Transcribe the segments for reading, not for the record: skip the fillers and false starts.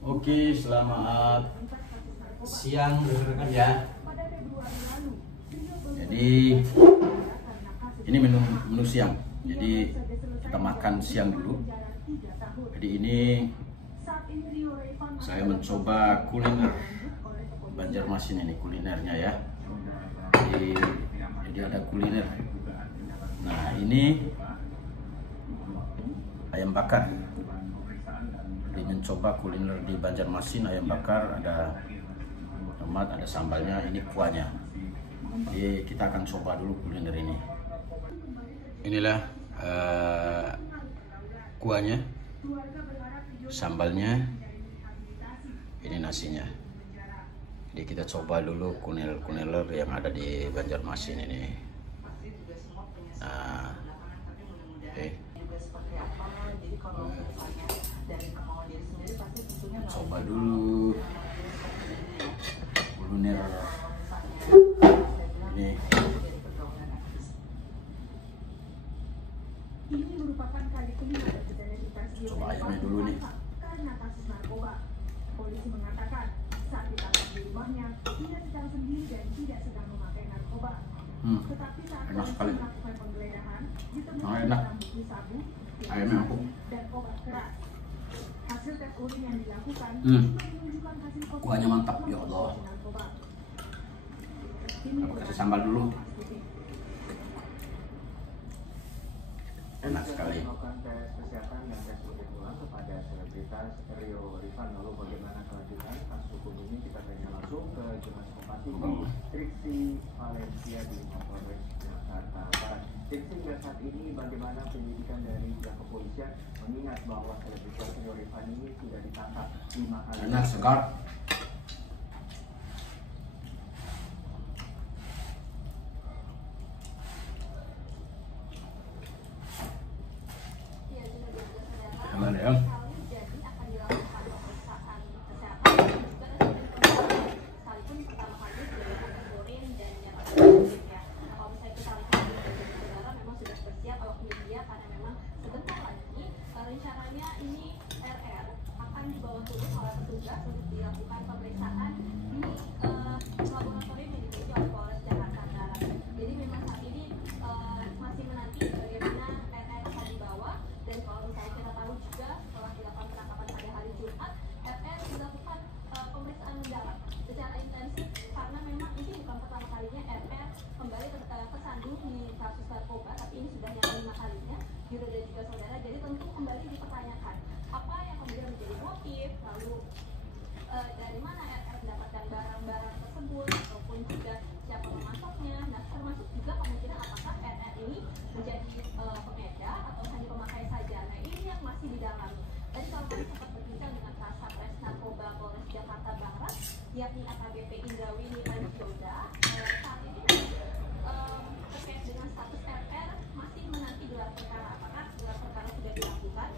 Oke, selamat siang rekan-rekan ya. Jadi ini menu siang. Jadi kita makan siang dulu. Jadi ini saya mencoba kuliner Banjarmasin ini kulinernya ya. Jadi ada kuliner. Nah ini ayam bakar. Jadi mencoba kuliner di Banjarmasin, ayam bakar, ada tomat, ada sambalnya, ini kuahnya. Jadi kita akan coba dulu kuliner ini. Inilah kuahnya, sambalnya, ini nasinya. Jadi kita coba dulu kuliner yang ada di Banjarmasin ini. Nah, oke. Coba dulu kuliner ini. Ini merupakan kali kelima identitas Coba ayamnya dulu nih. Karena kasus narkoba, polisi mengatakan saat ditangkap di rumahnya tidak sedang sendiri dan tidak sedang memakai narkoba. Tetapi saat Enak polisi sekali. melakukan penggeledahan, ditemukan Enak. barang bukti sabu, Ayamnya empuk. dan obat keras. Hasil tes urin yang dilakukan menunjukkan hasil positif Kuahnya mantap, ya Allah. narkoba. Aku kasih sambal dulu. Enak sekali. Melakukan tes kesehatan dan tes urin ulang kepada selebritas Rio Rifan. Lalu bagaimana kelanjutan kasus hukum ini, kita tanya langsung ke Jurnalis Kompas TV Triksi Valencia di Mapolres Jakarta Barat. Triksi, hingga saat ini bagaimana penyidikan dari pihak kepolisian mengingat bahwa selebritas Rio Rifan ini sudah ditangkap 5 hari. Enak segar. Gimana ya? Rencananya ini RR akan dibawa turun oleh petugas untuk dilakukan pemeriksaan di laboratorium yang dimiliki oleh Polres Jakarta Barat. Jadi memang saat ini masih menanti bagaimana RR akan dibawa, dan kalau misalnya kita tahu juga setelah dilakukan penangkapan pada hari Jumat, RR dilakukan pemeriksaan mendalam secara intensif karena memang ini bukan pertama kalinya RR kembali tersandung di kasus narkoba, tapi ini sudah yang kelima kalinya. Juru dan juga saudara, jadi tentu kembali dipertanyakan apa yang kemudian menjadi motif, lalu dari mana RR mendapatkan barang-barang tersebut, ataupun juga siapa memasoknya. Nah, termasuk juga kemungkinan apakah RR ini menjadi pengedar atau hanya pemakai saja. Nah, ini yang masih didalami. Tadi kalau kami sempat berbincang dengan Kasat Narkoba Polres Jakarta Barat, yakni AKBP Indrawini Manjoda, saat ini terkait dengan status RR masih menanti gelar perkara. Apakah gelar perkara sudah dilakukan?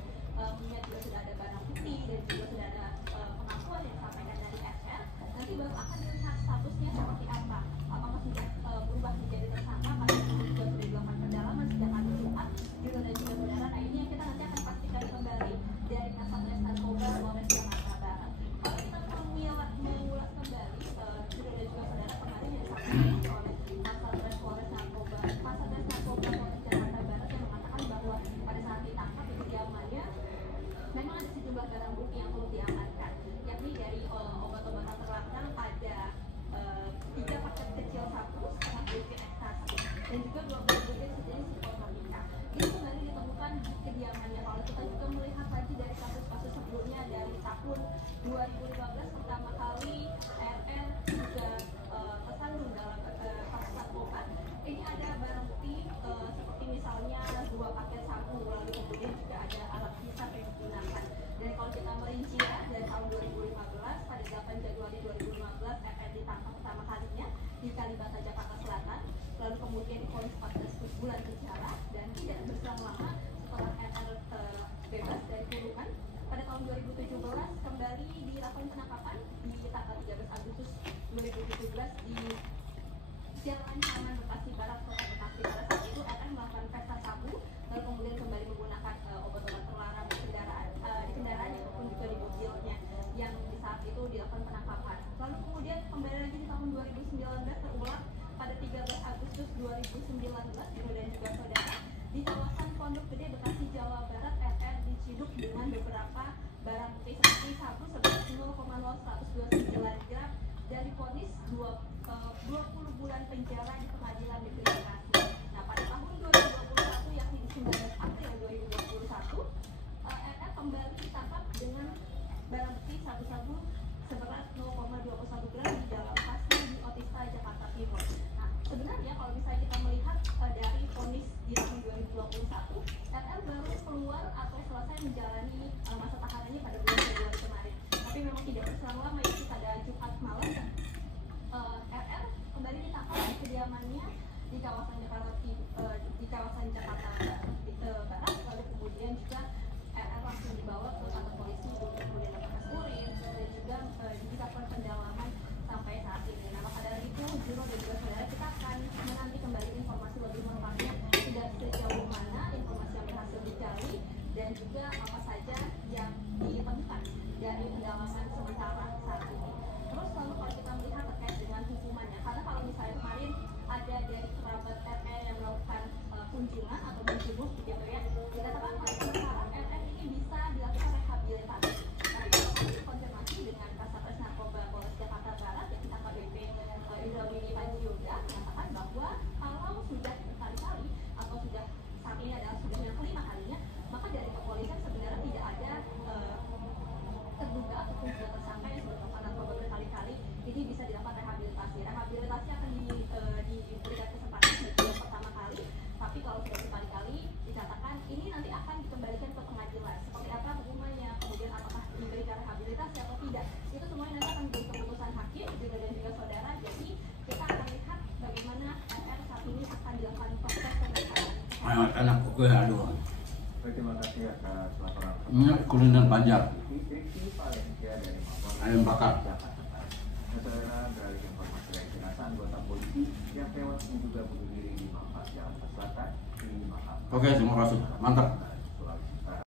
Kemudian juga sudah ada barang bukti dan juga sudah ada pengakuan yang disampaikan dari RR. Nanti baru akan dilihat statusnya seperti apa. Apakah sudah berubah menjadi tersangka? Karena juga sudah dilakukan pendalaman sejak hari Jumat. Juru dan juga saudara. Nah, ini yang kita nanti akan pastikan kembali dari Kasat Narkoba Polres Jakarta Barat. Kalau kita mengulas kembali juru dan juga saudara, kemarin yang disampaikan oleh Kasat Polres Narkoba Polres Jakarta Barat yang mengatakan bahwa pada saat ditangkap di kediamannya memang ada sejumlah barang bukti yang perlu diamankan, yakni dari obat-obatan terlarang ada 3 paket kecil sabu setengah butir ekstasi dan juga 12 butir sejenis psikofarmaka. Ini kembali ditemukan di kediamannya. Kalau kita juga melihat lagi dari kasus-kasus sebelumnya, dari tahun 2015 pertama kali RR juga tersandung dalam kasus narkoba. Ini ada barang bukti seperti misalnya 2 paket sabu, lalu kemudian juga ada alat hisap yang digunakan. Dan kalau kita merinci ya, dari tahun 2015 pada 8 Januari 2015 RR ditangkap pertama kalinya di Kalibata, Jakarta Selatan, lalu kemudian divonis 14 bulan penjara dan tidak berselang lama setelah RR bebas dari kurungan. Pada tahun 2017 kembali dilakukan penangkapan di tanggal 13 Agustus 2017 di Jalan Taman Bekasi Barat, Kota Bekasi Barat. Saat itu RR melakukan pesta sabu, lalu kemudian kembali menggunakan obat-obat terlarang di kendaraannya ataupun juga di mobilnya yang tahun 2019 terulang pada 13 Agustus 2019 dan juga saudara di kawasan Pondok Gede, Bekasi, Jawa Barat, RR diciduk dengan beberapa barang bukti seperti sabu seberat 0,0129 gram dan divonis 20 bulan penjara di Pengadilan Negeri Bekasi. Nah, pada tahun 2021 yakni di 19 April 2021, RR kembali ditangkap dengan barang bukti sabu-sabu seberat 0,21 gram di dalam tasnya di Otista, Jakarta Timur. Nah, sebenarnya kalau misalnya kita melihat dari vonis di tahun 2021, RR baru keluar atau selesai menjalani masa tahanannya pada bulan Februari kemarin. Tapi memang tidak berselang lama, yaitu pada Jumat malam, RR kembali ditangkap di kediamannya di kawasan Jakarta Barat, lalu kemudian juga RR langsung dibawa ke kantor polisi untuk kemudian dilakukan urin dan juga dilakukan pendalaman sampai saat ini. Nah, maka dari itu Juno dan juga saudara kita akan menanti kembali informasi lebih lengkapnya sudah sejauh mana informasi yang berhasil dicari dan juga apa saja yang ditemukan dari pendalaman sementara saat ini. Terus lalu kalau kita melihat terkait dengan hukumannya, karena kalau misalnya kemarin ada dari kerabat RR yang melakukan kunjungan atau menjenguk begitu ya, dikatakan oleh pengacara RR ini bisa dilakukan rehabilitasi. Nah, kita konfirmasi dengan Kasatgas Narkoba Polres Jakarta Barat yang AKBP Indrawini Panji Yoga mengatakan bahwa kalau sudah berkali-kali atau sudah saat ini adalah sudah yang kelima kalinya, maka dari kepolisian sebenarnya tidak ada terduga ataupun juga tersangka yang sudah melakukan narkoba berkali-kali ini bisa dilakukan rehabilitasi. Rehabilitasi akan diberikan kesempatan bagi yang pertama kali, tapi kalau sudah berkali-kali dikatakan ini nanti akan dikembalikan ke pengadilan. Seperti apa hukumannya, kemudian apakah diberikan rehabilitasi atau tidak, itu semuanya nanti akan menjadi keputusan hakim juga dan juga saudara. Jadi kita akan lihat bagaimana RR saat ini akan dilakukan proses pemeriksaan. Enak oke, aduh. Terima kasih atas laporan. Ini kuliner Banjar. Triksi Valencia dari Mapolres Ayam bakar. Jakarta Barat. Saudara, beralih informasi lain, jenazah anggota polisi yang tewas diduga bunuh diri di Mampang, Jakarta Selatan dimakamkan. Oke, terima kasih. Mantap.